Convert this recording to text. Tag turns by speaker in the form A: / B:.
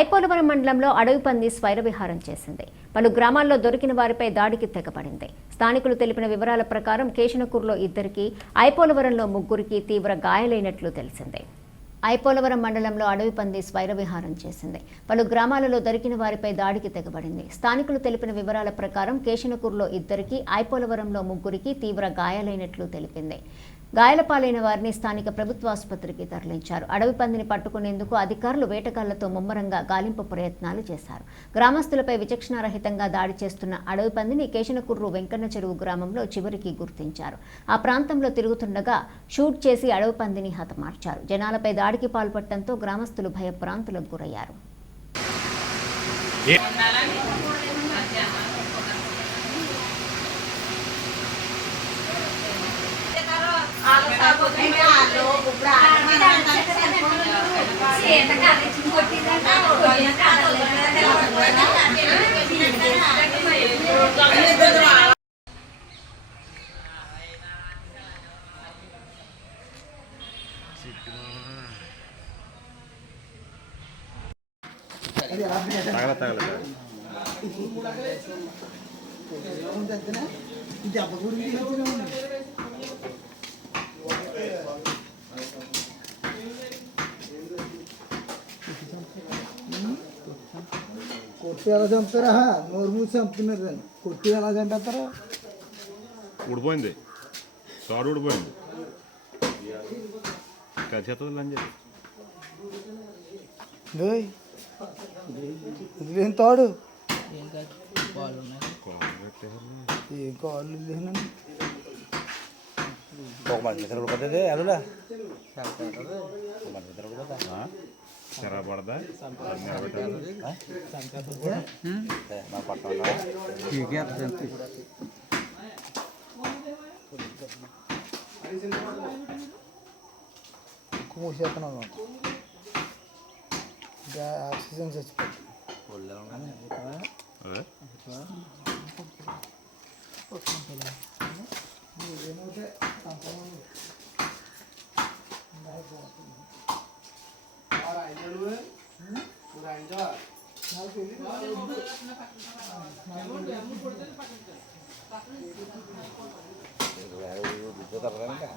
A: ఐపోలవరం మండలంలో అడవి పంది స్వైరవిహారం చేసింది. పలు గ్రామాల్లో దొరికిన వారిపై దాడికి తెగపడింది స్థానికులు తెలిపిన వివరాల ప్రకారం కేశనకూరులో ఇద్దరికి ఐపోలవరంలో ముగ్గురికి తీవ్ర గాయాలైనట్లు తెలిసింది. ఐపోలవరం మండలంలో అడవి పంది స్వైరవిహారం చేసింది. పలు గ్రామాలలో దొరికిన వారిపై దాడికి తెగబడింది. స్థానికులు తెలిపిన వివరాల ప్రకారం కేశనకూరులో ఇద్దరికి ఐపోలవరంలో ముగ్గురికి తీవ్ర గాయాలైనట్లు తెలిపింది. గాయాలపాలైన వారిని స్థానిక ప్రభుత్వ ఆసుపత్రికి తరలించారు. అడవి పందిని పట్టుకునేందుకు అధికారులు వేటగాళ్ళతో ముమ్మరంగా గాలింపు ప్రయత్నాలు చేశారు. గ్రామస్తులపై విచక్షణారహితంగా దాడి చేస్తున్న అడవి పందిని కేశనకుర్రు వెంకన్న చెరువు గ్రామంలో చివరికి గుర్తించారు. ఆ ప్రాంతంలో తిరుగుతుండగా షూట్ చేసి అడవి పందిని హతమార్చారు. జనాలపై దాడికి పాల్పడటంతో గ్రామస్తులు భయప్రాంతులకు గురయ్యారు.
B: తగల తగల.
C: ఇది అబ్బ గురించి కొట్టి ఎలా చంపుతారా? నోరు మూసి చంపుతున్నారు దాన్ని. కొట్టి ఎలా చంపేస్తారా?
B: ఊడిపోయింది. తోడు ఊడిపోయింది. కలిసేస్తుంది లంజ
C: డోయ్ ఇదేం తాడు. ఏం కాళ్ళు లేనండి
D: ఒక మంది నిద్ర పడుతుంది అదులా ఒక మంది నిద్ర పడుతుందా
B: చెరా పడదా
C: మూసేస్తున్నాను ఇంకా ఆక్సిజన్ చచ్చిపోతుంది.
B: అదే
D: ఇంకా